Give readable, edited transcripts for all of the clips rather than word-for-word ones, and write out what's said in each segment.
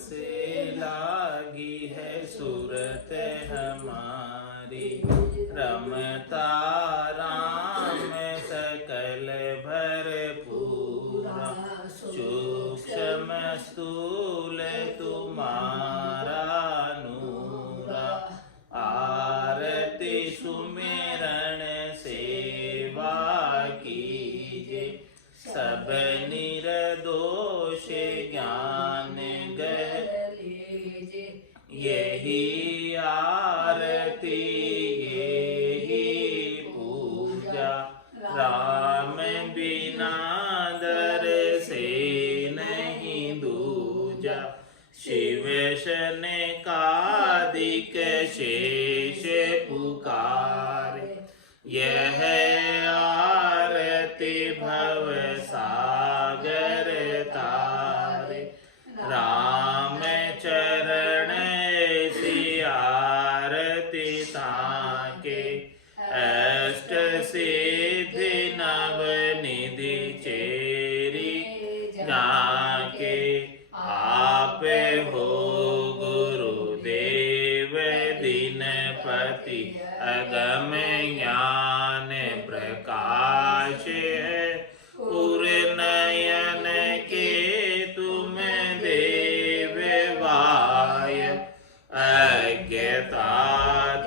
से लागी है सूरत हमारी। रमता राम सकल भरपूरा, सूक्ष्म स्थूल तुम्हारा नूरा। आरती सुमिरन सेवा कीजे, सब निर्दोष ज्ञान गह लीजे। यही आरती यही पूजा, राम बिना दर से नहीं दूजा। शिव शनकादिक शेष पुकारे, यह आरती भव सागर तारे। राम चरण ऐसी आरती ताके, अष्ट सिद्धि नव निधि चेरी जाके। आप हो गुरुदेव दीनपति, अगम ज्ञान प्रकाश है। उर नयन के तुम देव वाय, अज्ञता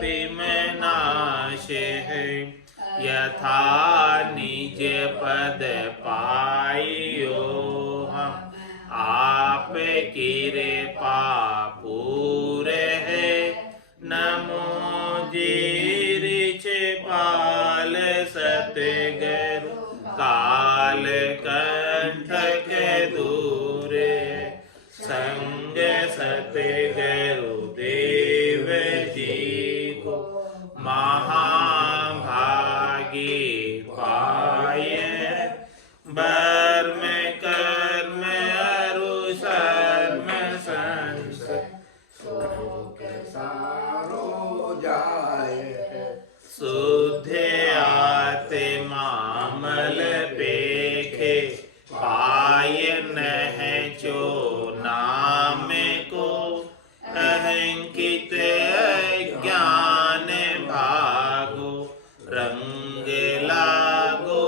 तिम नाश है। यथा निज पद पाइयो हम, आप कृपा पूरे है। नमो जीरिच पाल सतगुरु, काल कंठक दूरे। संग सतगुरु देव जी को, महाभागी पाए। बर्म कर्म अरु शर्म संस, शोक सारो जाए। शुद्ध आत्मा मल पेखे, पाय नह जो नाम को। अहंकित अज्ञान भागो, रंग लागो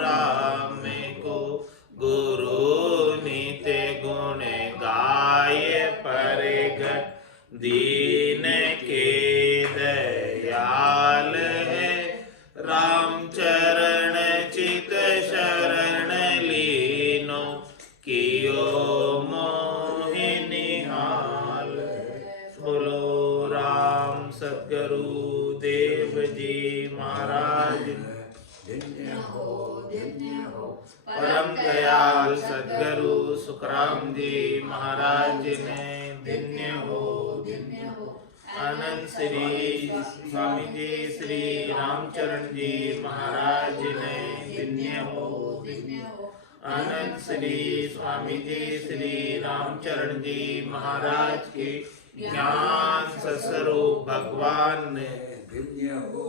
राम को। गुरु नित्य गुण गाय परगट, दीन के दयाल है। राम चरण चित शरण लीनो, कियो मोहि निहाल। बोलो राम सद्गुरु देव जी महाराज। धन्य हो परम दयाल सद्गुरु सुखराम जी महाराज ने धन्य हो। आनंद श्री स्वामी जी श्री रामचरण जी महाराज ने धन्य हो। आनंद श्री स्वामी जी श्री रामचरण जी महाराज के ज्ञान स्वरूप भगवान ने धन्य हो।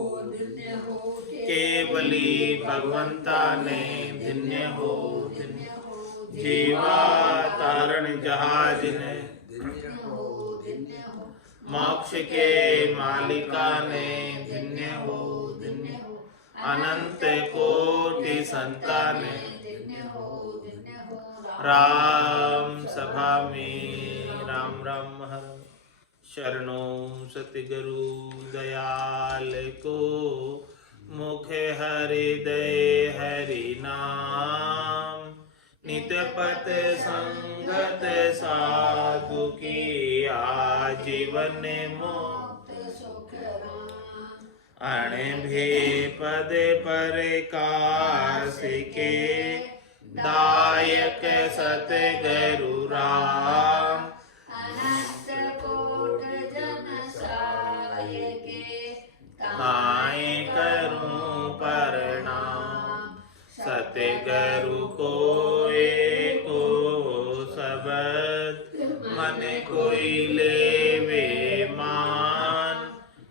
केवली भगवंता ने धन्य हो। जीवा तारण जहाज ने, धन्य हो। मोक्ष के मालिका ने धन्य हो। अनंत कोटि संतान ने, राम सभा में राम राम हर। शरणों सतगुरु दयाल को, मुख हृदय हरि नाम। नित पत संगत साधु की, आजीवन मुक्त सुख राम। अणभे पद पर कास के, दायक सतगुरु राम। अनंत कोट जन सायके, ताए करूं प्रणाम। सतगुरु को एको शब्द, मन कोई लेवे मान।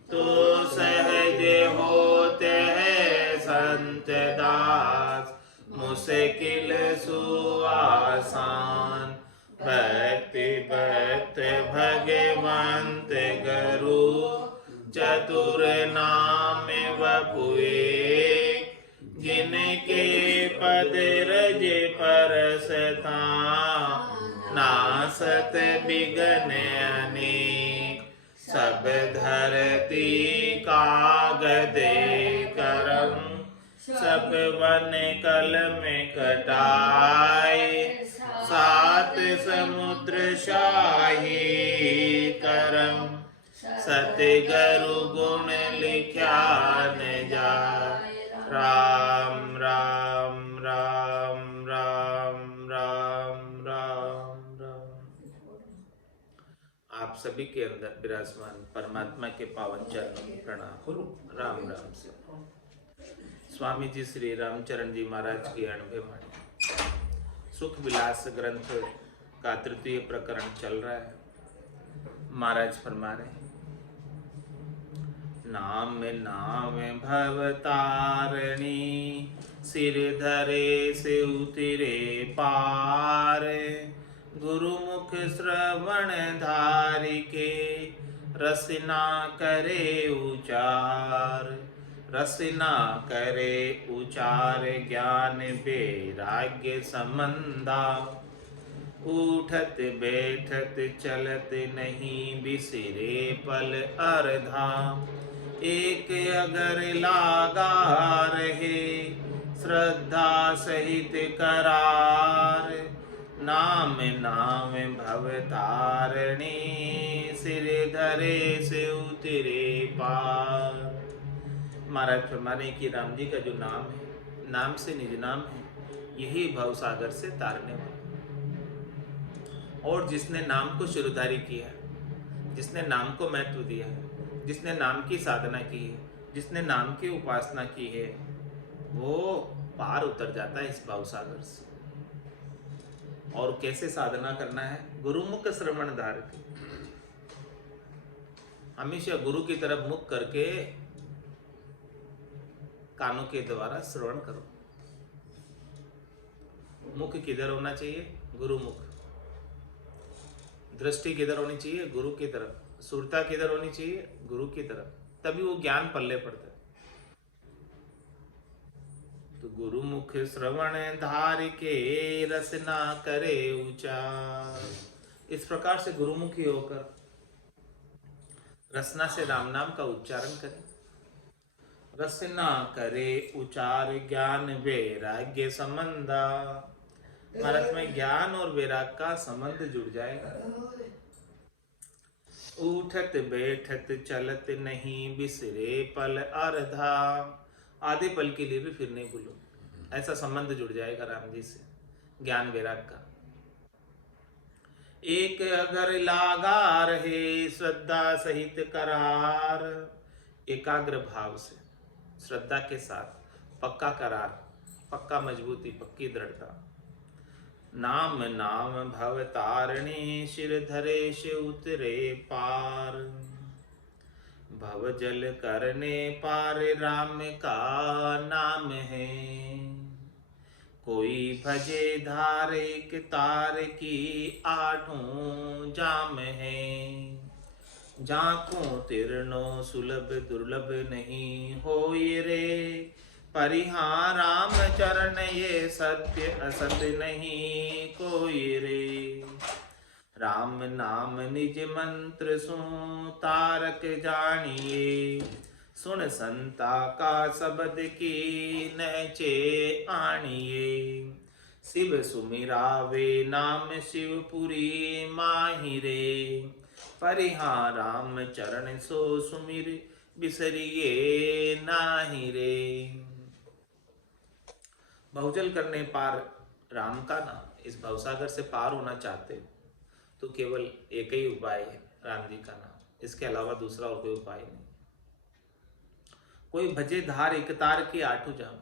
तो सहज होते हैं संत दास, मुश्किल सुआसान। भक्ति गुर नाम वपुए जिनके पद रज परसता नासत बिगन अनेक सब धरती कागदे करम सब वन कल में कटाए सात समुद्र शाही करम सतगुरु गुण लिख्या न जाय राम राम राम राम राम राम राम। आप सभी के अंदर विराजमान परमात्मा के पावन चरणों में प्रणाम। राम राम से स्वामी जी श्री रामचरण जी महाराज की 98 वाणी सुख विलास ग्रंथ का 3य प्रकरण चल रहा है। महाराज फरमा रहे नाम नाम भवतारिणी सिर धरे से उतरे पार गुरुमुख श्रवण धारिके रसना करे उचार रसना करे उचार ज्ञान वैराग्य संबंधा उठत बैठत चलत नहीं बिसरे पल अर्धा एक अगर लागा रहे श्रद्धा सहित करार नाम नाम भवतारिणी सिर धरे से उतरे पार। महाराज फरमाने की राम जी का जो नाम है, नाम से निज नाम है, यही भवसागर से तारने वाला। और जिसने नाम को शिरोधारी किया है, जिसने नाम को महत्व दिया है, जिसने नाम की साधना की है, जिसने नाम की उपासना की है, वो पार उतर जाता है इस भवसागर से। और कैसे साधना करना है? गुरुमुख श्रवण धार के, हमेशा गुरु की तरफ मुख करके कानों के द्वारा श्रवण करो। मुख किधर होना चाहिए? गुरुमुख। दृष्टि किधर होनी चाहिए? गुरु की तरफ। सुरता किधर होनी चाहिए? गुरु की तरफ। तभी वो ज्ञान पल्ले पड़ता है। तो गुरुमुख श्रवण धार के रसना करे उचार। इस प्रकार से गुरुमुखी होकर रसना से राम नाम का उच्चारण करें। रसना करे उचार ज्ञान वैराग्य संबंधा। भारत में ज्ञान और वैराग का संबंध जुड़ जाएगा। उठत बैठत चलत नहीं बिसरे पल अर्धा। आधे पल के लिए भी फिर नहीं भूलो, ऐसा संबंध जुड़ जाएगा राम जी से, ज्ञान वैराग का। एक अगर लागा रहे श्रद्धा सहित करार। एकाग्र भाव से, श्रद्धा के साथ, पक्का करार, पक्का मजबूती, पक्की दृढ़ता। नाम नाम भवतारिणी सिर धरे से उतरे पार। भव जल करने पार राम का नाम है। कोई भजे धार एक तार की आठों जाम है। जाको तिरनो सुलभ दुर्लभ नहीं होय रे। परिहां राम चरण ये सत्य असत्य नहीं कोई रे। राम नाम निज मंत्र सो तारक जानिए। सुन संता का शब्द की नचे आनिए। शिव सुमिरावे नाम शिवपुरी माही रे। परिहां राम चरण सो सुमिर बिसरिए नाही रे। बहुजल करने पार राम का नाम। इस भवसागर से पार होना चाहते हो तो केवल एक ही उपाय है, राम जी का नाम। इसके अलावा दूसरा और कोई उपाय नहीं। कोई भजे धार एक तार की आठों जाम।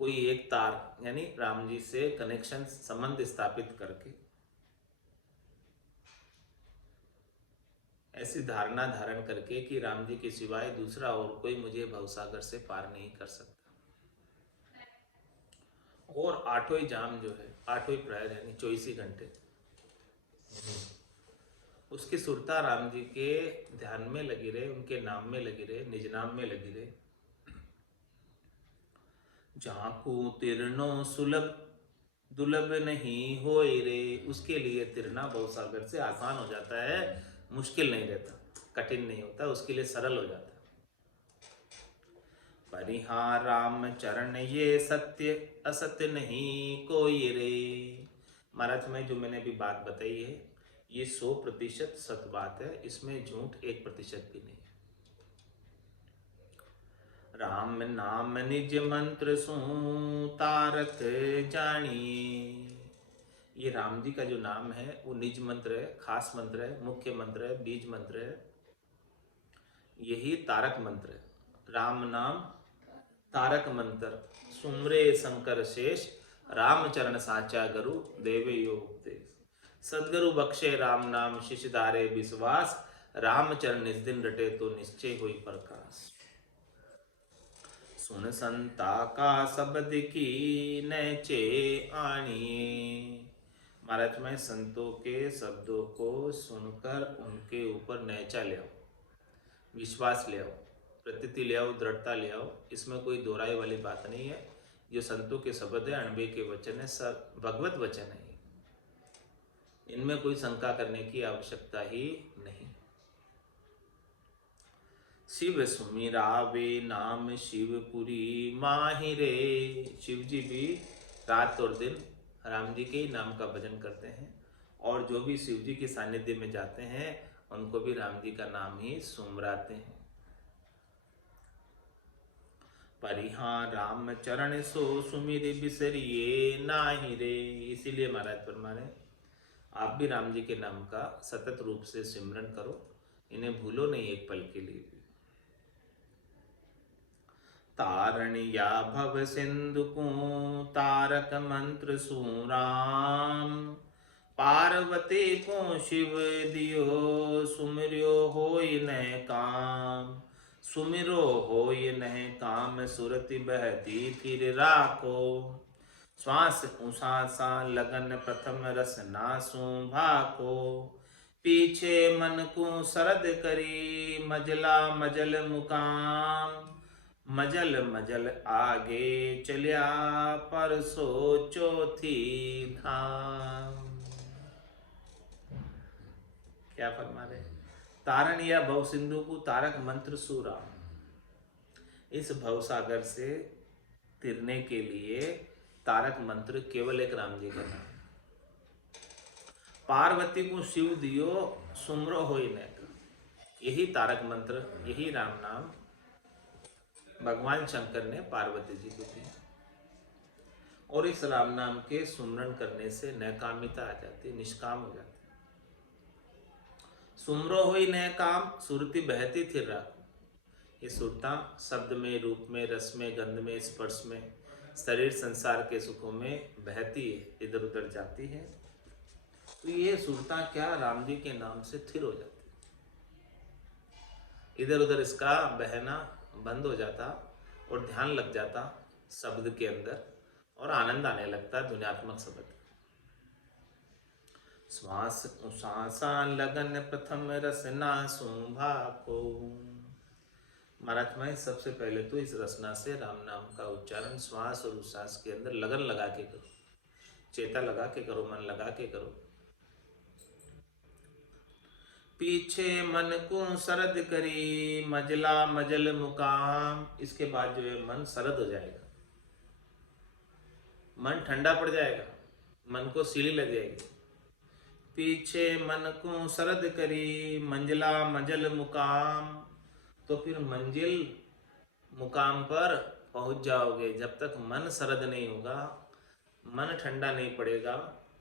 कोई एक तार यानी राम जी से कनेक्शन, संबंध स्थापित करके ऐसी धारणा धारण करके कि राम जी के सिवाय दूसरा और कोई मुझे भवसागर से पार नहीं कर सकता। और आठों ही जाम जो है, आठों ही प्रहर यानी 24 घंटे उसकी सुरता राम जी के ध्यान में लगी रहे, उनके नाम में लगी रहे, निज नाम में लगी रहे। झांकू तिरनो सुलभ दुर्लभ नहीं होए रे, उसके लिए तिरना भवसागर से आसान हो जाता है, मुश्किल नहीं रहता, कठिन नहीं होता, उसके लिए सरल हो जाता है। परिहार राम चरण ये सत्य असत्य नहीं कोई रे। महाराज में जो मैंने अभी बात बताई है ये 100% सत्य बात है, इसमें झूठ 1% भी नहीं है। राम नाम निज मंत्र सु तारक जानिए, ये राम जी का जो नाम है वो निज मंत्र है, खास मंत्र है, मुख्य मंत्र है, बीज मंत्र है, यही तारक मंत्र है। राम नाम तारक मंत्र सुमरे शंकर शेष, रामचरण साचा गुरु देवे योग उपदेश। सदगुरु बख्शे राम नाम शिष्य धारे विश्वास, रामचरण निज दिन रटे तो निश्चय हुई प्रकाश। सुन संता का शब्द की नैचे आनिए, महाराज में संतों के शब्दों को सुनकर उनके ऊपर नैचा ले आओ, विश्वास ले आओ, प्रतीति ले आओ, दृढ़ता ले आओ, इसमें कोई दोहराई वाली बात नहीं है। जो संतों के शब्द है, अणबे के वचन है, सब भगवत वचन है, इनमें कोई शंका करने की आवश्यकता ही नहीं। शिव सुमिरावे नाम शिवपुरी माही रे, शिव जी भी रात और दिन राम जी के ही नाम का भजन करते हैं, और जो भी शिव जी के सानिध्य में जाते हैं उनको भी राम जी का नाम ही सुमराते हैं। परिहार राम चरण सो सुमिर बिसरिए नाही रे, इसीलिए महाराज फरमा रहे आप भी राम जी के नाम का सतत रूप से सिमरन करो, इन्हें भूलो नहीं एक पल के लिए भी। तारण या भव सिंधु को तारक मंत्र सुराम, पार्वती को शिव दियो सुमिरो होय न काम, सुमिरो होय न काम सुरति बहती फिर राखो, श्वास उसासा लगन प्रथम रस नासु भाको, पीछे मन को सरद करी मजला मजल मुकाम, मजल मजल आगे चलिया परसो चौथी धाम। क्या फरमा रहे? तारण या भव सिंधु को तारक मंत्र सुराम, इस भवसागर से तिरने के लिए तारक मंत्र केवल एक राम जी का नाम। पार्वती को शिव दियो सुमरो होय न, यही तारक मंत्र, यही राम नाम भगवान शंकर ने पार्वती जी को दिया, और इस राम नाम के सुमरन करने से नकामिता आ जाती, निष्काम हो जाती। सुमरो हुई न काम सुरती बहती थिर राखो, ये सुरता शब्द में, रूप में, रस में, गंध में, स्पर्श में, शरीर संसार के सुखों में बहती है, इधर उधर जाती है। तो ये सुरता क्या राम जी के नाम से स्थिर हो जाती, इधर उधर इसका बहना बंद हो जाता और ध्यान लग जाता शब्द के अंदर, और आनंद आने लगता ध्वन्यात्मक शब्द। श्वास उसासा लगन प्रथम रसना सुभा को, महाराज में सबसे पहले तो इस रसना से राम नाम का उच्चारण श्वास और उच्छ्वास के अंदर लगन लगा के करो, चेता लगा के करो, मन लगा के करो। पीछे मन को सरद करी मजला मजल मुकाम, इसके बाद जो है मन सरद हो जाएगा, मन ठंडा पड़ जाएगा, मन को सीढ़ी लग जाएगी। पीछे मन को सरद करी मंजिला मजल मुकाम, तो फिर मंजिल मुकाम पर पहुंच जाओगे। जब तक मन सरद नहीं होगा, मन ठंडा नहीं पड़ेगा,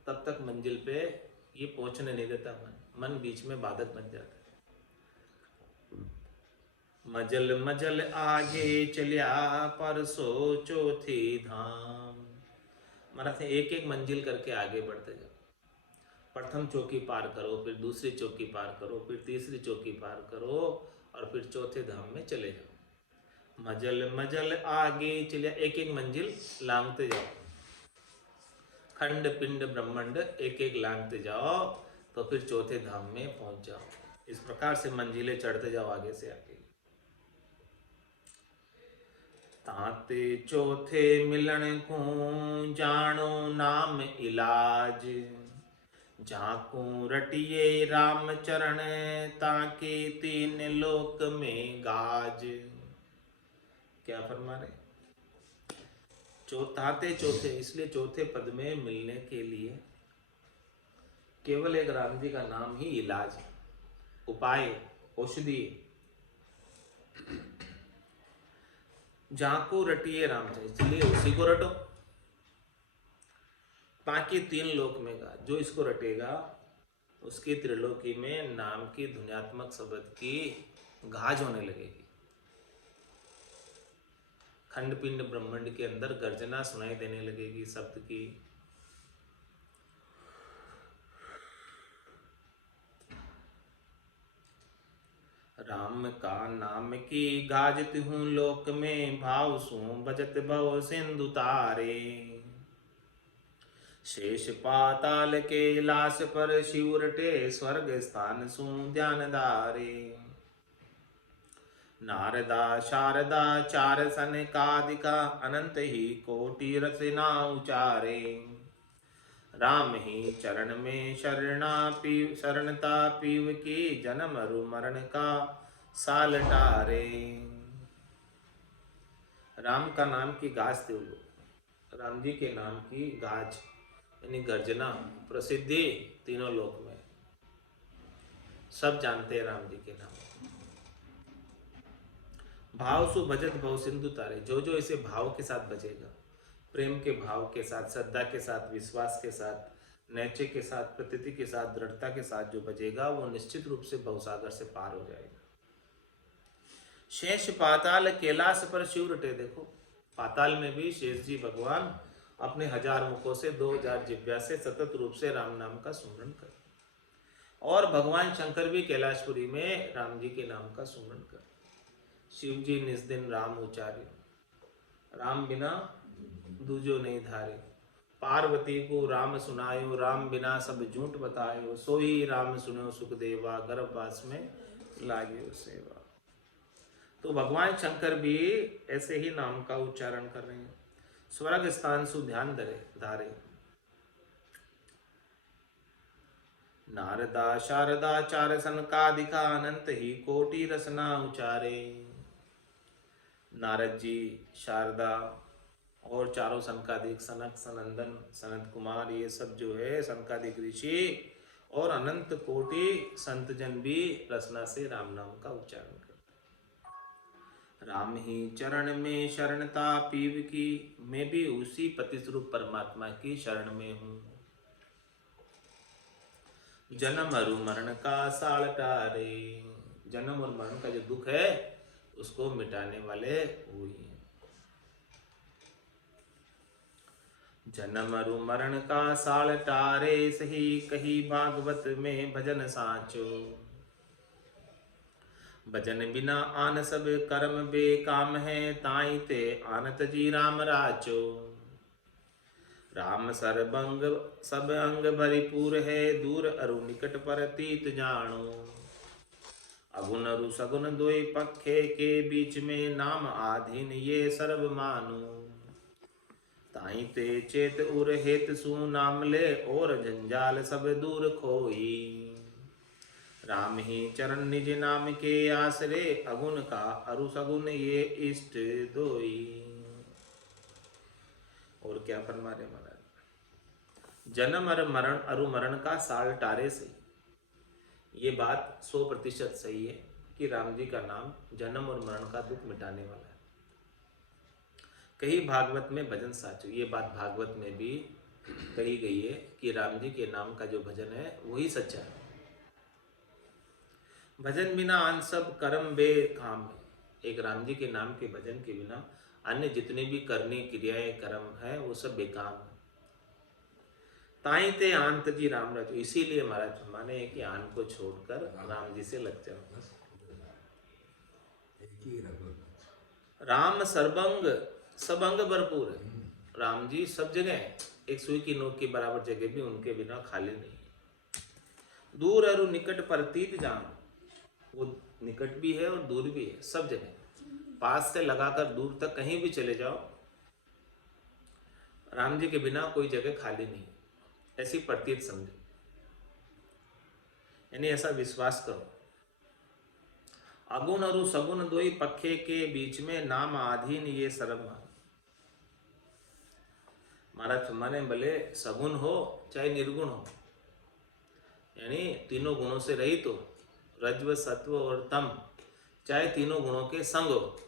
तब तक मंजिल पे ये पहुंचने नहीं देता। मन बीच में बाधक बन जाता है। मजल मजल आगे चलिया परसो चौथी धाम, महाराज एक एक मंजिल करके आगे बढ़ते जाओ। प्रथम चौकी पार करो, फिर दूसरी चौकी पार करो, फिर तीसरी चौकी पार करो, और फिर चौथे धाम में चले जाओ। मजल मजल आगे चलिया, एक एक मंजिल लांघते जाओ, खंड पिंड ब्रह्मांड एक एक लांघते जाओ, तो फिर चौथे धाम में पहुंच जाओ। इस प्रकार से मंजिलें चढ़ते जाओ आगे से आगे। ताते चौथे मिलन को जानो नाम इलाज, जाको रटिए राम चरण ताके तीन लोक में गाज। क्या फरमा रहे? ताते चौथे, इसलिए चौथे पद में मिलने के लिए केवल एक राम जी का नाम ही इलाज है, उपाय, औषधि। जाको रटिए रामचंद्र, इसलिए उसी को रटो ताकि तीन लोक में गा। जो इसको रटेगा उसकी त्रिलोकी में नाम की ध्वन्यात्मक शब्द की गाज होने लगेगी। खंडपिंड ब्रह्मांड के अंदर गर्जना सुनाई देने लगेगी शब्द की। राम का नाम की गाजत हूँ लोक में, भाव सू बजत भव सिंधु तारे। शेष पाताल के लाश पर शिव रटे, स्वर्ग स्थान सू ध्यान धारे। नारदा शारदा चार सन कादिका, अनंत ही कोटि रचना उचारे। राम ही चरण में शरणता पीव की, जन्म मरु मरण का साल टारे। राम का नाम की गाज थे लोग, राम जी के नाम की गाज यानी गर्जना, प्रसिद्धि तीनों लोक में, सब जानते हैं राम जी के नाम। भाव सु भजत भव सिंधु तारे, जो जो इसे भाव के साथ बजेगा, प्रेम के भाव के साथ, श्रद्धा के साथ, विश्वास के साथ, नैचे के साथ, प्रतीति के साथ, दृढ़ता के साथ जो बजेगा वो निश्चित रूप से भवसागर से पार हो जाएगा। शेष पाताल कैलाश पर शिव रटे, देखो पाताल में भी शेष जी भगवान अपने 1000 मुखों से 2000 जिह्वा से सतत रूप से राम नाम का सुमरण कर, और भगवान शंकर भी कैलाशपुरी में राम जी के नाम का सुमरण कर। शिव जी निज दिन राम उचारे, राम बिना दूजो नहीं धारे। पार्वती को राम सुनायो, राम बिना सब झूठ बतायो। सोई राम सुनो सुखदेवा, गर्भवास में लागियो सेवा। तो भगवान शंकर भी ऐसे ही नाम का उच्चारण कर रहे हैं। स्वर्ग स्थान सु ध्यान धारे। नारदा शारदा चार सन का दिखा, अनंत ही कोटि रसना उचारे। नारद जी, शारदा और चारों सनकादिक, सनक, सनंदन, सनत कुमार, ये सब जो है सनकादिक ऋषि और अनंत कोटि संत जन भी रसना से राम नाम का उच्चारण करते। राम ही चरण में शरणता पीव की, मैं भी उसी पति स्वरूप परमात्मा की शरण में हूँ। जन्म मरु मरण का साल टारे, जन्म और मरण का जो दुख है उसको मिटाने वाले वही हैं। जन्म मरु मरण का साल टारे, सही कही भागवत में भजन साचो। भजन बिना आन सब कर्म बेकाम है, ताई ते आनत जी राम राचो। राम सर्बंग सब अंग भरिपूर है, दूर अरु निकट पर तीत जानो। अगुन अरु सगुन दोई पक्षे के बीच में, नाम आधीन ये सर्व मानो। ताई ते चेत उर हेत सु नाम ले, और जंजाल सब दूर खोई। राम ही चरण निज नाम के आसरे, अगुन का अरु सगुन ये इष्ट दोई। और क्या फरमा रहे महाराज? जन्म और मरण अरु मरण का साल टारे से, ये बात 100% सही है कि राम जी का नाम जन्म और मरण का दुख मिटाने वाला है। कहीं भागवत में भजन साचो, ये बात भागवत में भी कही गई है कि राम जी के नाम का जो भजन है वही सच्चा है। भजन बिना अन सब कर्म बेकाम है। एक राम जी के नाम के भजन के बिना अन्य जितने भी करने क्रियाएं कर्म है वो सब बेकाम है। ताई ते आंत जी राम राजो, इसीलिए महाराज माने कि आन को छोड़कर राम जी से लग जाओ। राम सर्वंग सब अंग भरपूर है। राम जी सब जगह, एक सुई की नोक के बराबर जगह भी उनके बिना खाली नहीं है। दूर अरु निकट प्रतीत जान, वो निकट भी है और दूर भी है, सब जगह पास से लगाकर दूर तक कहीं भी चले जाओ, राम जी के बिना कोई जगह खाली नहीं, ऐसी प्रतीत समझो, यानी ऐसा विश्वास करो। अगुण और सगुण दोई पखे के बीच में नाम आधीन ये सर्व। महाराज माने भले सगुण हो चाहे निर्गुण हो, यानी तीनों गुणों से रहित हो, रज्व सत्व और तम, चाहे तीनों गुणों के संग हो।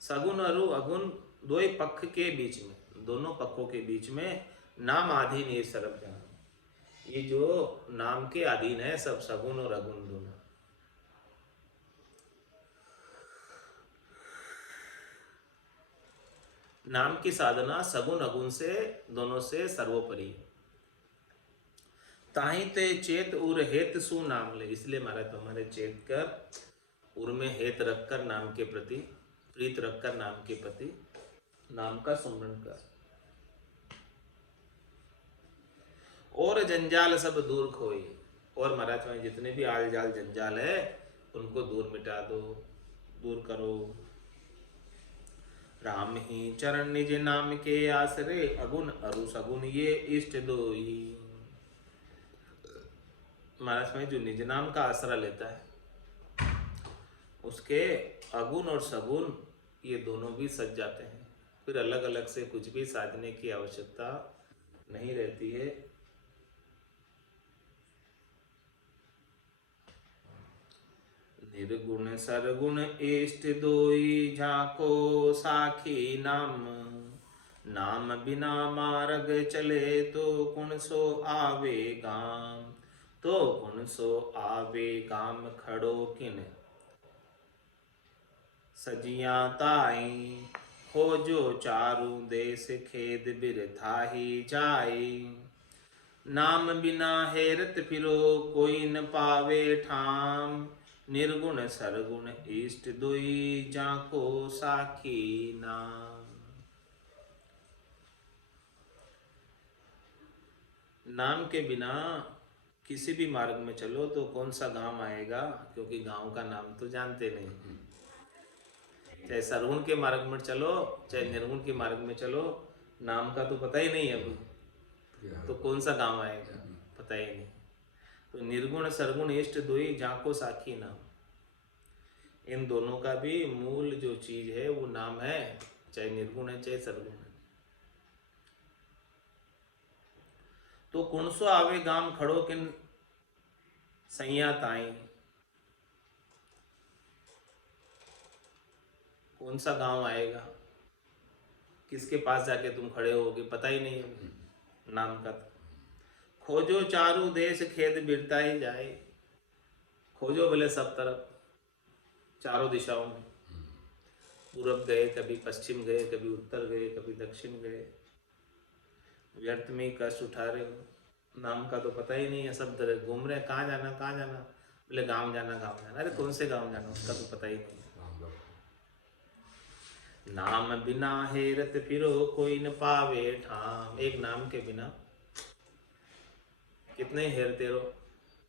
सगुण और अगुण दो ही पक्ष के बीच में, दोनों पक्षों के बीच में नाम आधीन ये सर्व जान, ये जो नाम के अधीन है सब, सगुण और अगुण दोनों। नाम की साधना सगुण अगुण से दोनों से सर्वोपरि। ताही ते चेत उर हेत सु नाम ले, इसलिए महाराज हमारे चेत कर उर में हेत रखकर नाम के प्रति, प्रीत रखकर नाम के प्रति नाम का सुमरण कर। और जंजाल सब दूर खोई, और महाराज में जितने भी आल जाल जंजाल है उनको दूर मिटा दो, दूर करो। राम ही चरण निज नाम के आसरे, अगुण अरु सगुण ये इष्ट दोई। महाराज में जो निज नाम का आसरा लेता है उसके अगुण और सगुण ये दोनों भी सज जाते हैं, फिर अलग अलग से कुछ भी साधने की आवश्यकता नहीं रहती है। निर्गुण सरगुण इष्ट दोई, झाको साखी नाम। नाम बिना मार्ग चले, तो कुण सो आवे गाम। तो कुण सो आवे गाम, खड़ो किन सजिया ताई। हो जो चारु देश, खेद बिरथाही जाई। नाम बिना हेरत फिरो, कोई न पावे ठाम। निर्गुण सरगुण इष्ट दुई, जाको साखी नाम। नाम के बिना किसी भी मार्ग में चलो तो कौन सा गांव आएगा, क्योंकि गांव का नाम तो जानते नहीं। चाहे सरगुण के मार्ग में चलो चाहे निर्गुण के मार्ग में चलो, नाम का तो पता ही नहीं है अभी, तो कौन सा गांव आएगा, पता ही नहीं। तो निर्गुण सरगुण इष्ट दुई, जाको साखी नाम, इन दोनों का भी मूल जो चीज है वो नाम है, चाहे निर्गुण है चाहे सरगुण है। तो कुणसो आवे गाम, खड़ो किन सैया ताई। कौन सा गांव आएगा, किसके पास जाके तुम खड़े होगे, पता ही नहीं है नाम का। तो खोजो चारू देश, खेद बिरता ही जाए। खोजो भले सब तरफ, चारों दिशाओं में, पूरब गए, कभी पश्चिम गए, कभी उत्तर गए, कभी दक्षिण गए, व्यर्थ में ही कष्ट उठा रहे हो, नाम का तो पता ही नहीं है, सब तरह घूम रहे हैं, कहाँ जाना कहाँ जाना, बोले गांव जाना गांव जाना, अरे कौन से गांव जाना उसका तो पता ही नहीं। नाम बिना हेरत फिरो, कोई न पावे ठाम। एक नाम के बिना कितने हेरते रहो,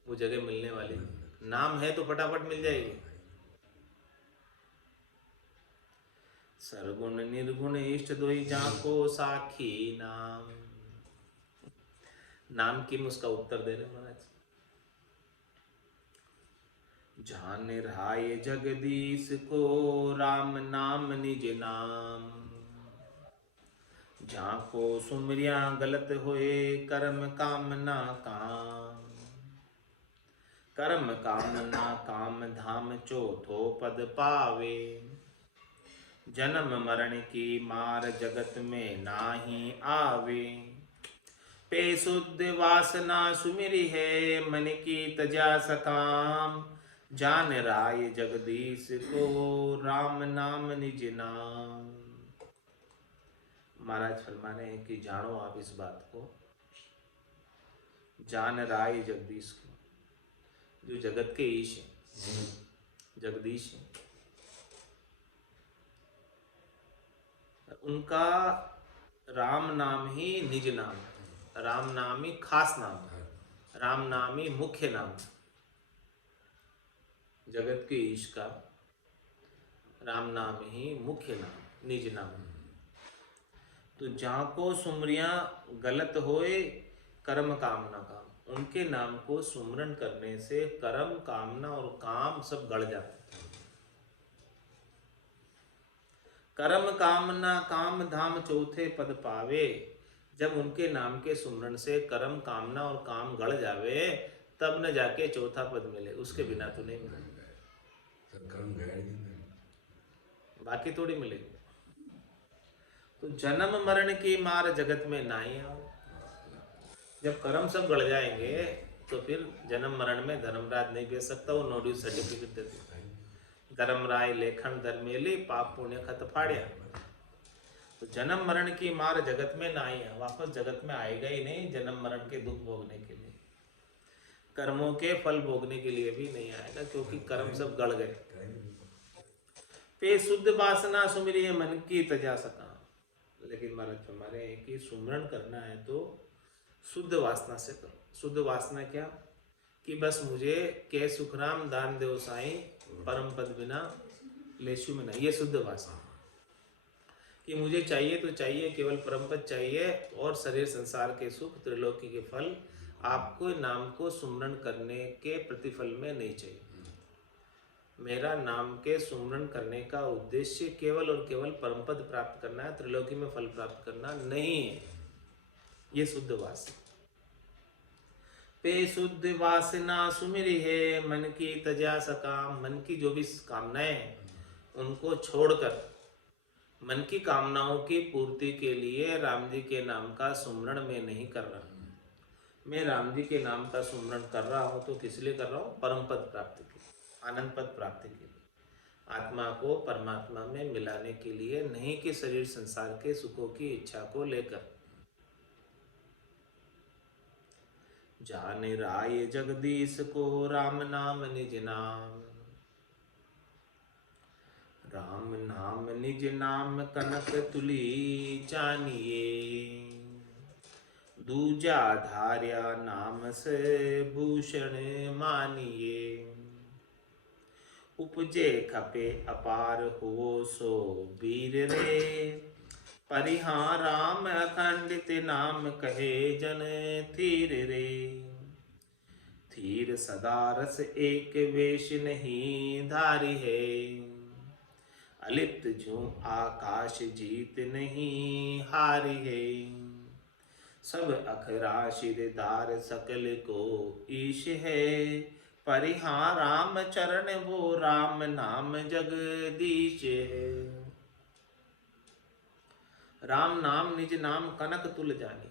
वो जगह मिलने वाली, नाम है तो फटाफट मिल जाएगी। सरगुण निर्गुण इष्ट दोई, जाको साखी नाम। नाम की उसका उत्तर दे रहे महाराज। जान राय जगदीश को, राम नाम निज नाम। जाको सुमरिया गलत होए, कर्म कामना काम। कर्म कामना काम धाम, चौथो पद पावे। जन्म मरण की मार, जगत में नाही आवे। पे शुद्ध वासना सुमिरी है, मन की तजा सकाम। जान राय जगदीश को, राम नाम निज नाम। महाराज फरमाने हैं कि जानो आप इस बात को, जान राय जगदीश को, जो जगत के ईश है, जगदीश है, उनका राम नाम ही निज नाम है, राम नाम ही खास नाम है, राम नाम ही मुख्य नाम, जगत के ईश का राम नाम ही मुख्य नाम, निज नाम। तो जहाँ को सुमरियाँ गलत होए कर्म कामना काम, उनके नाम को सुमरन करने से कर्म कामना और काम सब गड़ जाते। कर्म कामना काम धाम चौथे पद पावे, जब उनके नाम के सुमरन से कर्म कामना और काम गड़ जावे तब न जाके चौथा पद मिले, उसके बिना तो नहीं मिले, सब कर्म गए नहीं। बाकी थोड़ी मिलेगी। तो जन्म मरण की मार जगत में नाई आओ, जब कर्म सब गड़ जाएंगे तो फिर जन्म मरण में धर्मराज नहीं बेच सकता, वो नो ड्यू सर्टिफिकेट देते। धर्मराय लेखन धर्मेली पाप पुण्य खत फाड़िया। तो जन्म मरण की मार जगत में ना आई है, वापस जगत में आएगा ही नहीं जन्म मरण के दुख भोगने के लिए, कर्मों के फल भोगने के लिए भी नहीं आएगा, क्योंकि कर्म सब गड़ गए। पे शुद्ध वासना सुमिरिय मन की तजा सका। लेकिन महाराज हमारे हैं कि सुमरण करना है तो शुद्ध वासना से करो। शुद्ध वासना क्या? कि बस मुझे के सुखराम दान देव साईं परम पद बिना लेशु में नहीं, ये शुद्ध वासना। कि मुझे चाहिए तो चाहिए, केवल परम पद चाहिए और शरीर संसार के सुख त्रिलोकी के फल आपको नाम को सुमरण करने के प्रतिफल में नहीं चाहिए। मेरा नाम के सुमरण करने का उद्देश्य केवल और केवल परम पद प्राप्त करना है, त्रिलोकी में फल प्राप्त करना नहीं है। ये शुद्ध वासना। पे शुद्ध वासना सुमिरी है मन की तजा सकाम। मन की जो भी कामनाएं हैं उनको छोड़कर मन की कामनाओं की पूर्ति के लिए राम जी के नाम का सुमरण मैं नहीं कर रहा। मैं राम जी के नाम का सुमरण कर रहा हूँ तो किस लिए कर रहा हूँ? परम पद प्राप्ति के लिए, आनंद पद प्राप्ति के लिए, आत्मा को परमात्मा में मिलाने के लिए, नहीं कि शरीर संसार के सुखों की इच्छा को लेकर। जाने राय जगदीश को राम नाम निज नाम, राम नाम निज नाम कनक तुली जानिए। दूजा धार्या नाम से भूषण मानिए। उपजे खपे अपार हो सो वीर रे, परिहां राम अखंडित नाम कहे जन थीर रे। थीर सदा रस एक वेश नहीं धारी है, अलिप्त जो आकाश जीत नहीं हारी है। सब अखरा शिरदार सकल को ईश है, परिहां राम चरण वो राम नाम जगदीश है। राम नाम निज नाम कनक तुल जानी।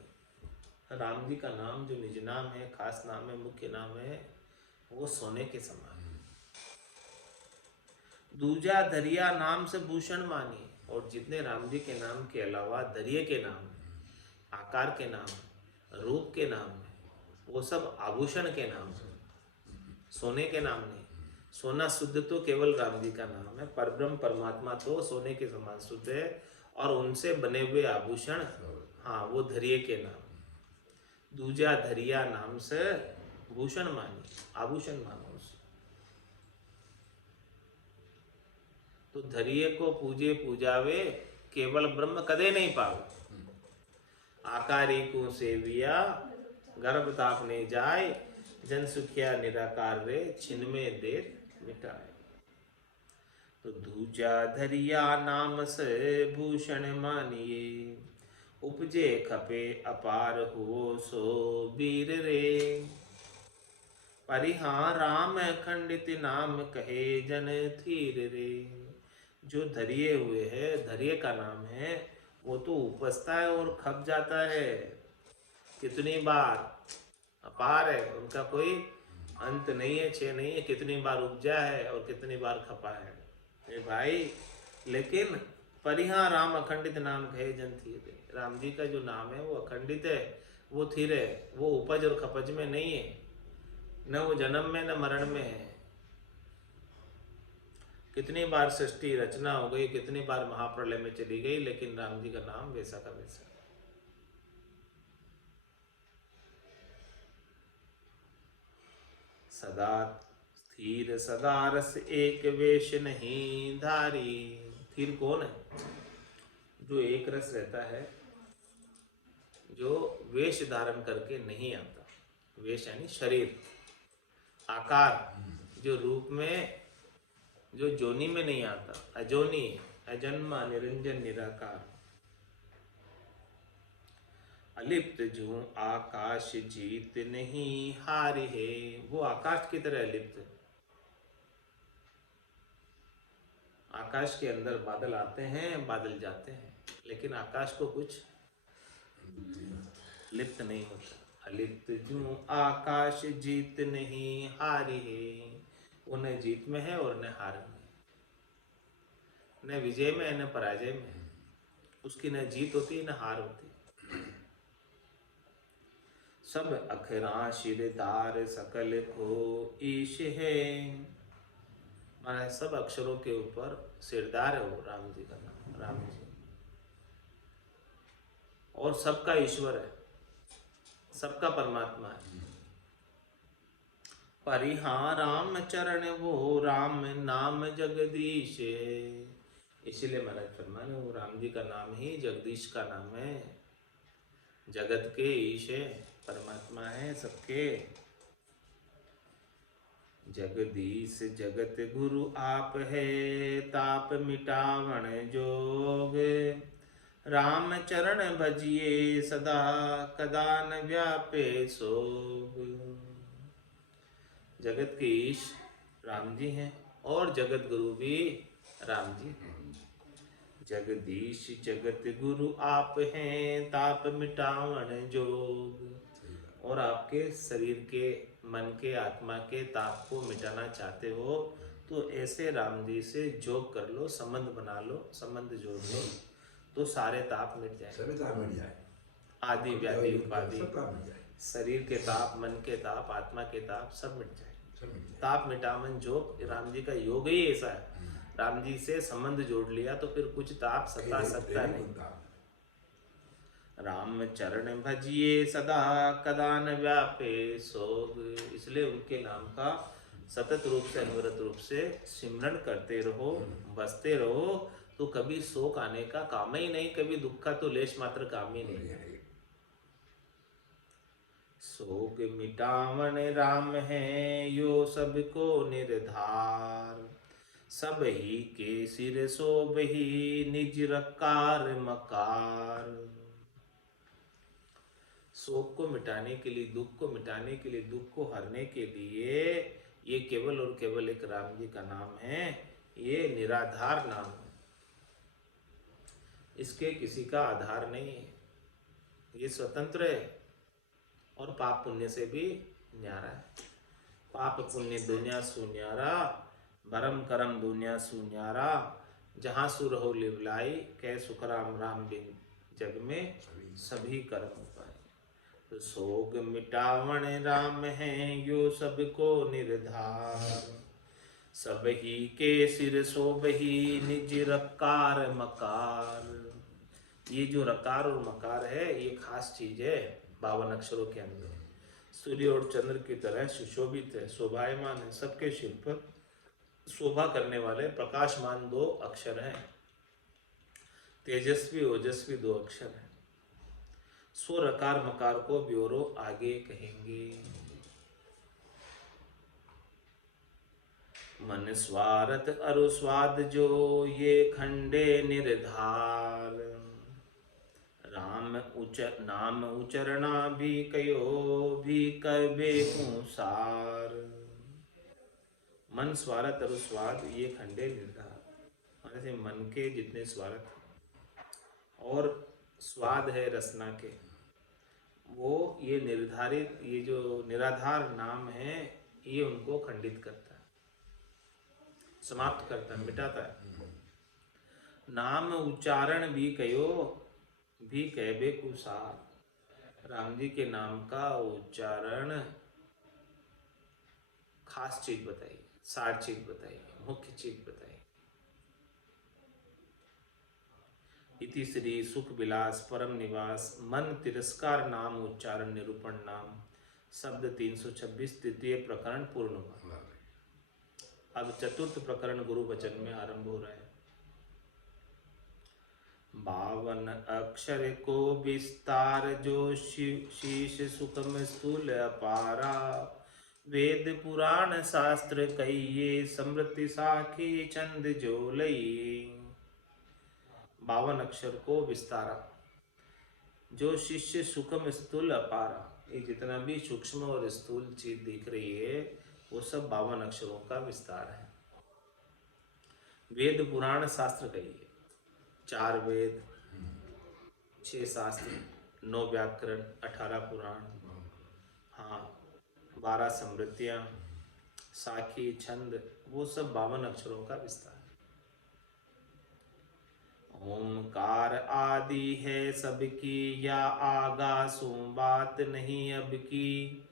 राम जी का नाम जो निज नाम है, खास नाम है, मुख्य नाम है, वो सोने के समान है। दूजा दरिया नाम से भूषण मानी। और जितने राम जी के नाम के अलावा दरिये के नाम, आकार के नाम, रूप के नाम, वो सब आभूषण के नाम है, सोने के नाम नहीं। सोना शुद्ध तो केवल राम जी का नाम है, परब्रह्म परमात्मा तो सोने के समान शुद्ध है, और उनसे बने हुए आभूषण, हाँ, वो धरिये के नाम। दूजा धरिया नाम से भूषण मानी, आभूषण मानो उसे। तो धरिये को पूजे पूजावे, केवल ब्रह्म कदे नहीं पावे। आकारी को सेविया गर्भ तापने जाए, जन सुखिया निराकार रे छिन में देर मिटाए। तो दूजा धरिया नाम से भूषण मानिए, उपजे खपे अपार हो सो वीर रे। परिहां राम खंडित नाम कहे जन थीर रे। जो धरिए हुए है, धरिए का नाम है, वो तो उपजता है और खप जाता है। कितनी बार अपार है, उनका कोई अंत नहीं है, छे नहीं है, कितनी बार उपजा है और कितनी बार खपा है। ए भाई, लेकिन परिहां राम अखंडित नाम कहे जन थीर। राम जी का जो नाम है वो अखंडित है, वो थीर है, वो उपज और खपज में नहीं है, न वो जन्म में न मरण में है। कितनी बार सृष्टि रचना हो गई, कितनी बार महाप्रलय में चली गई, लेकिन राम जी का नाम वैसा का वैसा। सदा स्थिर सदा रस एक वेश नहीं धारी। स्थिर कौन है? जो एक रस रहता है, जो वेश धारण करके नहीं आता। वेश यानी शरीर, आकार, जो रूप में, जो जोनी में नहीं आता, अजोनी, अजन्मा, निरंजन, निराकार। अलिप्त जो आकाश जीत नहीं हारी है, वो आकाश की तरह अलिप्त है। आकाश के अंदर बादल आते हैं, बादल जाते हैं, लेकिन आकाश को कुछ लिप्त नहीं होता। अलिप्त जो आकाश जीत नहीं हारी है, वो न जीत में है और न हार में, न विजय में है न पराजय में। उसकी न जीत होती न हार होती। सब अखरा शिरदार सकल को ईश है। माना सब अक्षरों के ऊपर सिरदार है वो राम जी का नाम, राम जी। और सबका ईश्वर है, सबका परमात्मा है। परिहा राम चरण वो राम नाम जगदीश। इसलिए महाराज फरमाने वो राम जी का नाम ही जगदीश का नाम है। जगत के ईश है, परमात्मा है सबके। जगदीश जगत गुरु आप है, ताप मिटावण जोग। राम चरण भजिए सदा, कदा न व्यापे सोग। जगत के ईश राम जी हैं और जगत गुरु भी राम जी हैं। जगदीश जगत गुरु आप हैं, ताप मिटावण जोग। और आपके शरीर के, मन के, आत्मा के ताप को मिटाना चाहते हो तो ऐसे राम जी से जोग कर लो, संबंध बना लो, संबंध जोड़ लो, तो सारे ताप मिट जाए। सभी ताप मिट जाए, आदि व्याधि उपाधि, सब ताप मिट जाए, शरीर के ताप, मन के ताप, आत्मा के ताप सब मिट जाए। सब मिट जाए। ताप मिटावन योग, राम जी का योग ही ऐसा है। राम जी से संबंध जोड़ लिया तो फिर कुछ ताप सता सकता नहीं। राम चरण भजिए सदा, कदा न व्यापे सोग। इसलिए उनके नाम का सतत रूप से, अनवरत रूप से सिमरन करते रहो, बसते रहो, तो कभी शोक आने का काम ही नहीं, कभी दुख का तो लेश मात्र काम ही नहीं। शोक मिटावन राम है, यो सबको निर्धार। सब ही के सिर सोभ ही, निज रकार मकार। शोक को मिटाने के लिए, दुख को मिटाने के लिए, दुख को हरने के लिए ये केवल और केवल एक राम जी का नाम है। ये निराधार नाम है, इसके किसी का आधार नहीं है। ये स्वतंत्र है और पाप पुण्य से भी न्यारा है। पाप पुण्य दुनिया सुन्यारा, भरम करम दुनिया सुन्यारा। जहाँ सुर हो लिवलाई, कह सुख राम राम बिन जग में सभी कर्म उपाय। तो सोग मिटावण राम है, यो सबको निर्धार। सब ही के सिर सोभ ही, निज रकार मकार। ये जो रकार और मकार है, ये खास चीज है 52 अक्षरों के अंदर। सूर्य और चंद्र की तरह सुशोभित है, शोभायमान है। सबके सिर पर शोभा करने वाले प्रकाशमान 2 अक्षर हैं। तेजस्वी ओजस्वी 2 अक्षर हैं। सो रकार मकार को ब्योरो आगे कहेंगे। मन स्वार्थ अरुस्वाद जो, ये खंडे निर्धार। नाम उचरना भी कयो, भी कबे सार। मन स्वार्थ अरुस्वाद ये खंडे निर्धार। ऐसे मन के जितने स्वार्थ और स्वाद है रसना के, वो ये निर्धारित, ये जो निराधार नाम है, ये उनको खंडित करता है, समाप्त करता है, मिटाता है। नाम उच्चारण भी कयो, भी कहबे कुसार। राम जी के नाम का उच्चारण खास चीज बताइए, सार चीज बताइए, मुख्य चीज बताइए। इति श्री सुख विलास परम निवास मन तिरस्कार नाम उच्चारण निरूपण नाम शब्द 326 तृतीय प्रकरण पूर्ण हुआ। अब चतुर्थ प्रकरण गुरु वचन में आरंभ हो रहा है। 52 अक्षर को विस्तार जो शीश सुखम स्थूल अपारा, वेद पुराण शास्त्र कहिए समृति साखी छंद जो लइए। 52 अक्षर को विस्तारा जो शिष्य सूक्ष्म स्थूल अपारा, ये जितना भी सूक्ष्म और स्थूल चीज दिख रही है वो सब 52 अक्षरों का विस्तार है। वेद पुराण शास्त्र कहिए, 4 वेद, 6 शास्त्र, 9 व्याकरण, 18 पुराण, हाँ 12 स्मृतियाँ, साखी छंद, वो सब 52 अक्षरों का विस्तार है। ओमकार आदि है सबकी या आगासों बात नहीं अब की,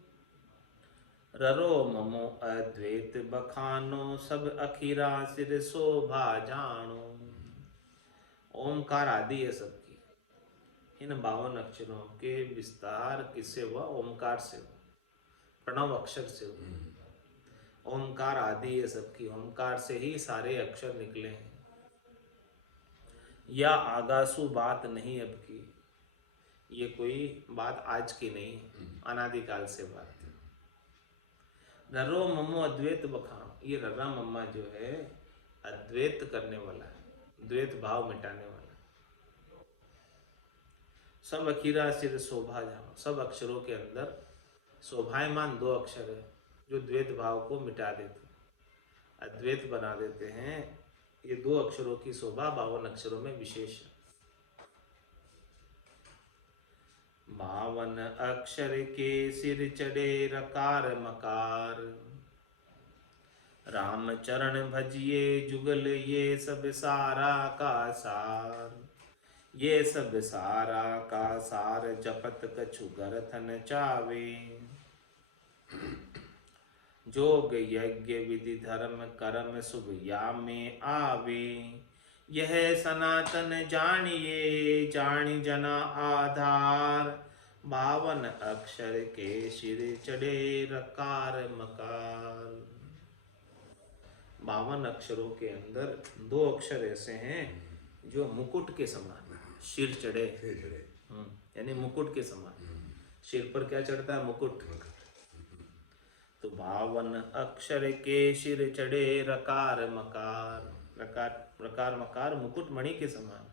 ररो ममो अद्वैत बखानो सब अखीरा सिर शोभा जानो। ओमकार आदि है सबकी, इन 52 अक्षरों के विस्तार किससे हुआ? ओमकार से हुआ, प्रणव अक्षर से हुआ। ओमकार आदि है सबकी, ओमकार से ही सारे अक्षर निकले हैं। या आगासु बात नहीं अब की, ये कोई बात आज की नहीं है, अनादिकाल से बात है। ररो ममो अद्वैत बखान, ये रर्रा मम्मा जो है अद्वैत करने वाला है, द्वैत भाव मिटाने वाला है। सब अखीरा सिर शोभा जानो, सब अक्षरों के अंदर शोभायमान 2 अक्षर है जो द्वैत भाव को मिटा देते, अद्वैत बना देते हैं। ये 2 अक्षरों की शोभा 52 अक्षरों में विशेष है। 52 अक्षर के सिर चढ़े रकार मकार, राम चरण भजिए जुगल ये सब सारा का सार। ये सब सारा का सार जपत कछु गरथन चावे, जोग यज्ञ विधि धर्म कर्म शुभ या में आवे। यह सनातन जानिए जानी जना आधार, 52 अक्षर के सिर चढ़े रकार मकार। 52 अक्षरों के अंदर 2 अक्षर ऐसे हैं जो मुकुट के समान, सिर चढ़े, यानी मुकुट के समान। सिर पर क्या चढ़ता है? मुकुट। तो 52 अक्षर के सिर चढ़े रकार मकार, रकार मकार मुकुट मणि के समान।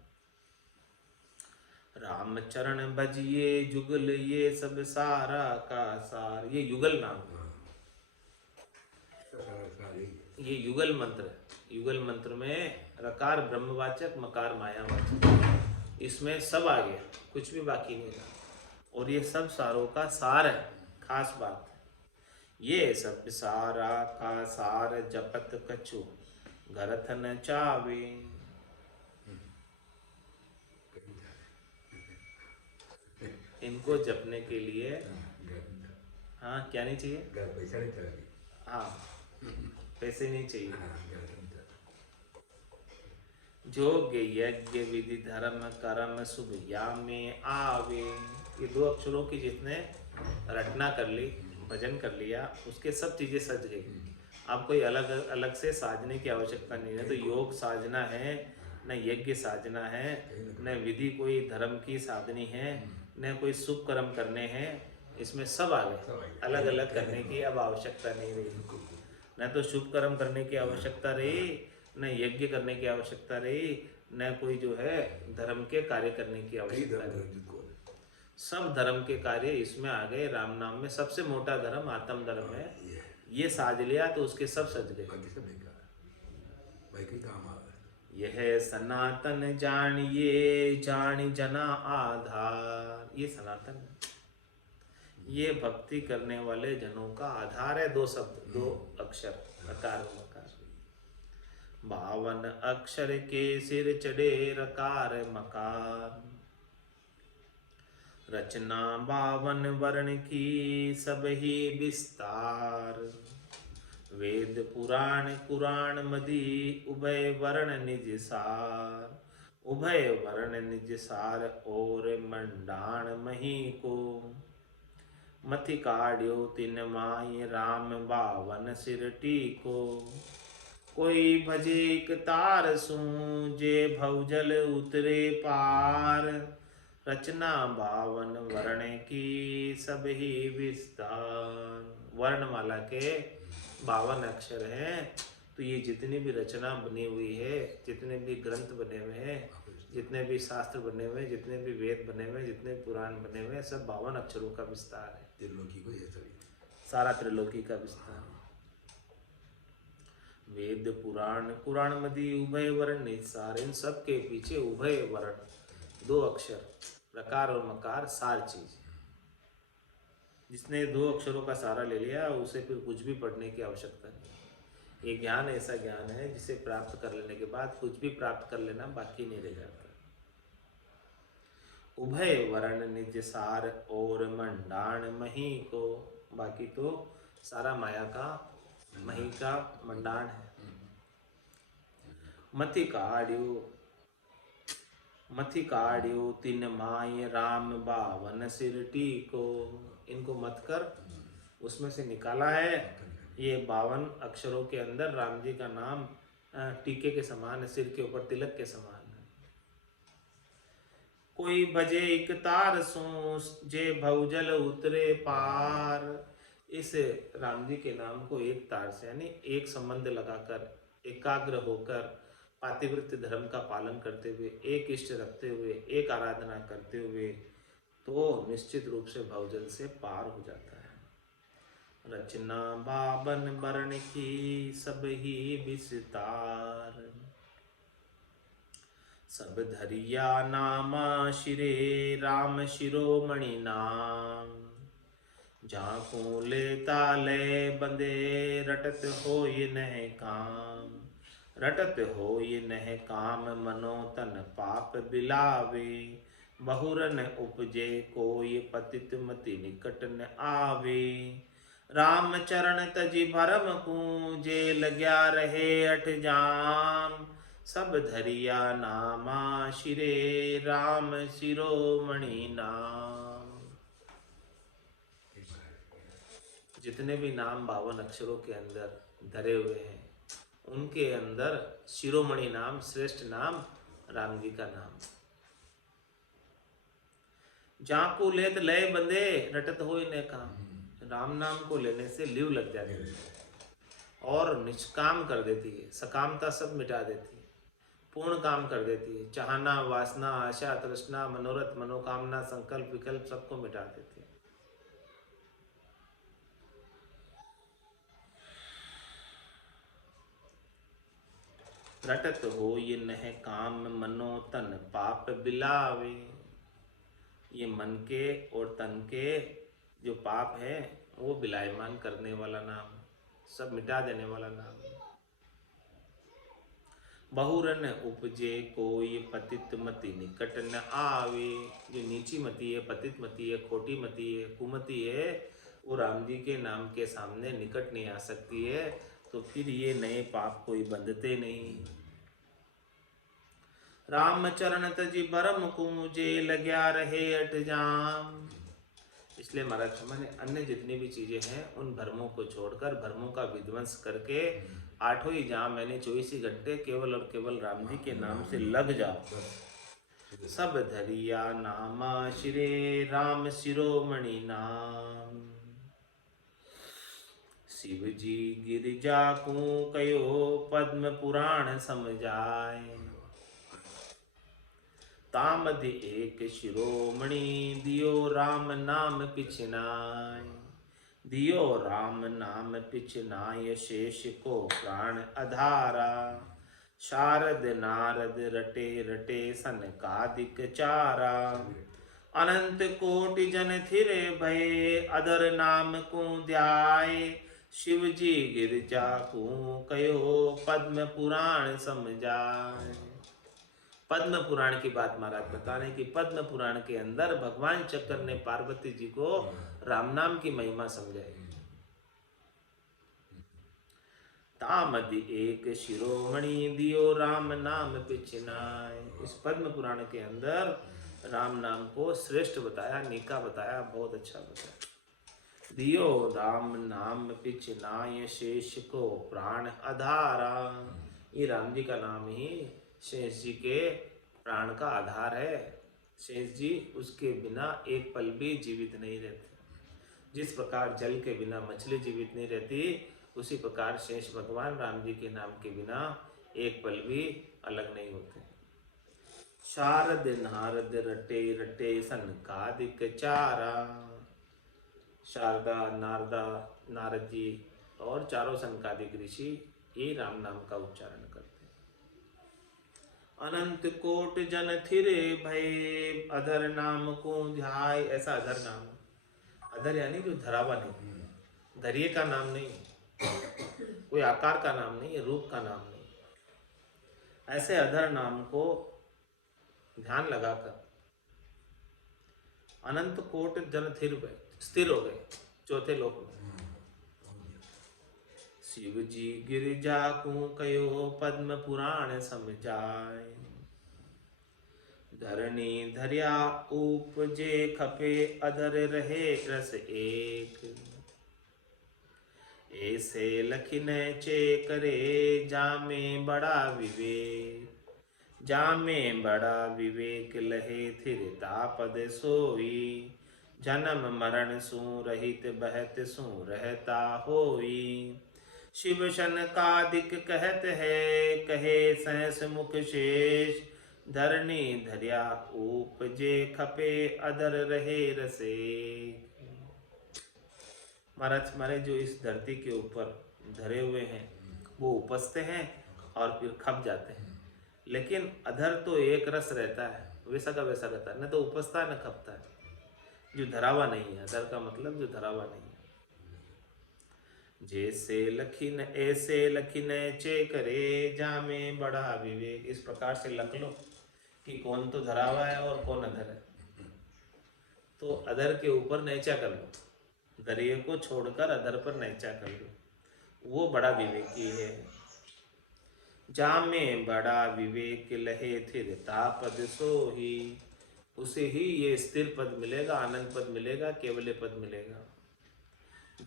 राम चरण भजिए जुगल ये सब सारा का सार, ये युगल नाम है, ये युगल मंत्र है। युगल मंत्र में रकार ब्रह्मवाचक, मकार मायावाचक, इसमें सब आ गया, कुछ भी बाकी नहीं रहा। और ये सब सारों का सार है, खास बात है। ये सब सारा का सार जपत कछु गरथ न चावे। इनको जपने के लिए हाँ क्या नहीं चाहिए? पैसा नहीं चाहिए। हाँ पैसे नहीं चाहिए। जोग यज्ञ विधि धर्म कर्म शुभ या में आवे। ये 2 अक्षरों की जिसने रटना कर ली, भजन कर लिया, उसके सब चीजें सज गई। अब कोई अलग अलग से साजने की आवश्यकता नहीं है। तो योग साजना है, न यज्ञ साजना है, न विधि कोई धर्म की साधनी है, न कोई शुभ कर्म करने हैं। इसमें सब आ गए, अलग अलग करने की अब आवश्यकता नहीं रही। न तो शुभ कर्म करने की आवश्यकता रही, न यज्ञ करने की आवश्यकता रही, न कोई जो है धर्म के कार्य करने की आवश्यकता रही। सब धर्म के कार्य इसमें आ गए। राम नाम में सबसे मोटा धर्म आत्म धर्म है। ये साज लिया तो उसके सब सज गए। यह सनातन जानिए जानी जना आधार। ये सनातन है, ये भक्ति करने वाले जनों का आधार है। 2 शब्द, 2 अक्षर, रकार मकार। 52 अक्षर के सिर चढ़े रकार मकार, रचना 52 वर्ण की सब ही विस्तार। वेद पुराण कुरान मदि उभय वर्ण निज सार। उभय वर्ण निज सार और मंडाण मही को, मथि काढ़ियो तिन माई राम बावन सिर टीको। कोई भजे एक तार सू जे भवजल उतरे पार। रचना बावन वर्ण की सब ही विस्तार। वर्णमाला के 52 अक्षर हैं। तो ये जितनी भी रचना बनी हुई है, जितने भी ग्रंथ बने हुए हैं, जितने भी शास्त्र बने हुए हैं, जितने भी वेद बने हुए हैं, जितने पुराण बने हुए हैं, सब 52 अक्षरों का विस्तार है। त्रिलोकी को ये सभी सारा त्रिलोकी का विस्तार है। वेद पुराण पुराण मदि उभय वर्ण निसार। इन सब के पीछे उभय वर्ण 2 अक्षर प्रकार और मकार सार चीज। जिसने 2 अक्षरों का सारा ले लिया उसे फिर कुछ भी पढ़ने की आवश्यकता नहीं। ये ज्ञान ऐसा ज्ञान है जिसे प्राप्त कर लेने के बाद कुछ भी प्राप्त कर लेना बाकी नहीं रह जाता। उभय वर्ण निज सार और मंडाण मही को। बाकी तो सारा माया का मही का मंडाण है। मथि काढ़ियो तिन माय राम बावन सिर टीको। इनको मत कर उसमें से निकाला है। ये 52 अक्षरों के अंदर राम जी का नाम टीके के समान, सिर के ऊपर तिलक के समान है। कोई भजे एक तार सो जे भवजल उतरे पार। इस राम जी के नाम को एक तार से यानी एक संबंध लगाकर, एकाग्र होकर, पातिव्रत्य धर्म का पालन करते हुए, एक इष्ट रखते हुए, एक आराधना करते हुए, तो निश्चित रूप से भवजल से पार हो जाता है। रचना 52 वर्ण की सब ही विस्तार। सब धरिया नामा शिरे राम शिरोमणि नाम। जाको लेता ले बंदे रटत होय नह काम। रटत होय नह काम मनो तन पाप बिलावे। बहुरन उपजे कोय पतित मति निकट न आवे। राम चरण तजि भरम पूजे लग्या रहे अठ जाम। सब धरिया नामा शिरे राम शिरोमणि नाम। जितने भी नाम 52 अक्षरों के अंदर धरे हुए हैं उनके अंदर शिरोमणि नाम, श्रेष्ठ नाम राम जी का नाम। जाको लेत लय बंदे रटत होय न काम। राम नाम को लेने से लिव लग जाती है और निष्काम कर देती है। सकामता सब मिटा देती है, पूर्ण काम कर देती है। चाहना, वासना, आशा, तृष्णा, मनोरथ, मनोकामना, संकल्प, विकल्प सबको मिटा देती है। रटत होय नह काम मनो तन पाप बिलावे। ये मन के और तन के जो पाप है वो विलायमान करने वाला नाम, सब मिटा देने वाला नाम। बहुरन उपजे कोई पतित मति निकट न आवे। जो नीची मति है, पतित मति है, खोटी मति है, कुमति है, वो राम जी के नाम के सामने निकट नहीं आ सकती है। तो फिर ये नए पाप कोई बंधते नहीं। राम चरण तजि भरम कूजे लग्या रहे अठ जाम। इसलिए महाराज शर्मा ने अन्य जितनी भी चीजें हैं उन भरमों को छोड़कर, भरमों का विध्वंस करके 8 ही जाम यानी 24 ही घंटे केवल और केवल राम जी के नाम से लग जाओ। सब धरिया नामा शिरे राम शिरोमणि नाम। शिव जी गिरिजा को कयो पद्म पुराण समझाए। तामद एक शिरोमणि दियो राम नाम पिछनाय। दियो राम नाम पिछनाय शेष को प्राण अधारा। शारद नारद रटे रटे सनकादिक चारा। अनंत कोटि जन थिरे भये अधर नाम को ध्याय। शिव जी गिरिजा को कयो पद्म पुराण समझाए। पद्म पुराण की बात महाराज बता रहे कि पद्म पुराण के अंदर भगवान शंकर ने पार्वती जी को राम नाम की महिमा समझाई। तामदि एक शिरोमणि दियो राम नाम पिछनाय। इस पद्म पुराण के अंदर राम नाम को श्रेष्ठ बताया, नीका बताया, बहुत अच्छा बताया। दियो राम नाम पिछ नाय शेष को प्राण आधारा। ये राम जी का नाम ही शेष जी के प्राण का आधार है। शेष जी उसके बिना एक पल भी जीवित नहीं रहते। जिस प्रकार जल के बिना मछली जीवित नहीं रहती, उसी प्रकार शेष भगवान राम जी के नाम के बिना एक पल भी अलग नहीं होते। शारद नारद रटे रटे सनकादिक चारा। शारदा, नारदा, नारद जी और चारों सनकादिक ऋषि ये राम नाम का उच्चारण करते हैं। अनंत कोट जन थिरे भय अधर नाम को ध्याय। ऐसा अधर नाम, अधर यानी जो धरा हुआ नहीं, धैर्य का नाम नहीं, कोई आकार का नाम नहीं, रूप का नाम नहीं। ऐसे अधर नाम को ध्यान लगाकर अनंत कोट जन स्थिर हो गए चौथे लोक में। शिव जी गिरिजा को कयो पद्म पुराण समझाए। धरणी धरिया उपजे खपे अधर रहे रस एक। ऐसे लखिन चे करे जामे बड़ा विवेक। जामे बड़ा विवेक लहे थिरता पद सोई। जन्म मरण सु रहित बहत सु रहता होई। शिव शनकादिक कहत है कहे सहस मुख शेष। धरणी धरिया उपजे खपे अधर रहे रसे। महाराज हमारे जो इस धरती के ऊपर धरे हुए हैं वो उपजते हैं और फिर खप जाते हैं, लेकिन अधर तो एक रस रहता है, वैसा का वैसा रहता है, न तो उपजता है न खपता है। जो धरावा नहीं है, अधर का मतलब जो धरावा नहीं है। जैसे लखिन ऐसे लखिन चे करे जामे बड़ा विवेक। इस प्रकार से लख लो कि कौन तो धरावा है और कौन अधर है। तो अधर के ऊपर नैचा कर लो, दरिये को छोड़कर अधर पर नैचा कर लो, वो बड़ा विवेकी है। जामे बड़ा विवेक लहे थिरता पद सोही। उसे ही ये स्थिर पद मिलेगा, आनंद पद मिलेगा, केवल पद मिलेगा।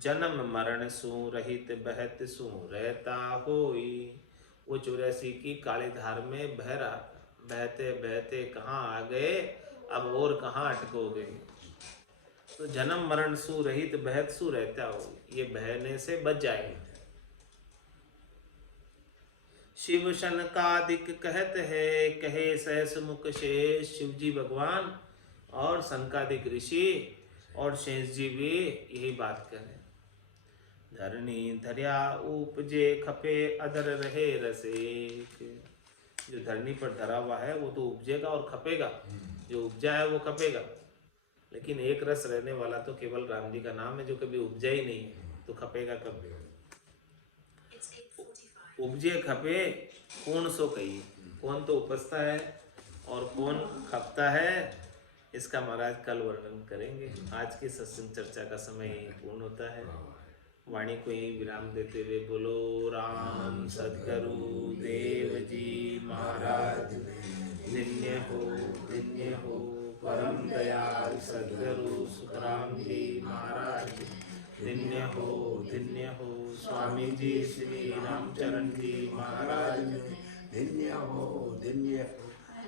जन्म मरण सु रहित बहत सु रहता होई। वो 84 की काली धार में बह रहा था, बहते बहते कहाँ आ गए, अब और कहाँ अटकोगे। तो जन्म मरण सु रहित बहत सु रहता हो, ये बहने से बच जाएंगे। शिव शनकादिक कहत है कहे सहस मुख शेष। शिव जी भगवान और शनकादिक ऋषि और शेष जी भी यही बात करें। धरणी धरिया उपजे खपे अधर रहे रसेक। जो धरणी पर धरा हुआ है वो तो उपजेगा और खपेगा, जो उपजा है वो खपेगा, लेकिन एक रस रहने वाला तो केवल राम जी का नाम है, जो कभी उपजा ही नहीं है, तो खपेगा कब। उपजे खपे कौन सो कही, कौन तो उपजता है और कौन खपता है, इसका महाराज कल वर्णन करेंगे। आज की सत्संग चर्चा का समय पूर्ण होता है। वाणी को ही विराम देते हुए बोलो राम सद्गुरु देव जी महाराज धन्य हो परम दयाल सद्गुरु सुखराम जी महाराज धन्य हो स्वामी जी श्री रामचरण जी महाराज धन्य हो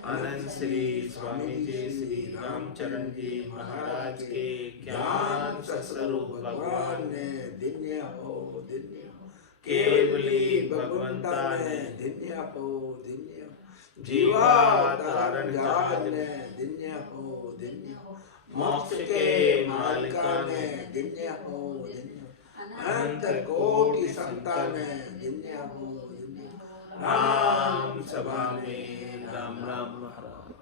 आनंद श्री स्वामी जी श्री रामचरण जी महाराज के ज्ञान स्वरूप भगवान ने धन्य हो केवली भगवंता ने धन्य हो जीवा तारण जाल ने धन्य हो मोक्ष के मालिका ने धन्य हो अनंत कोटि संतान धन्य हो राम सभा में राम राम महाराज।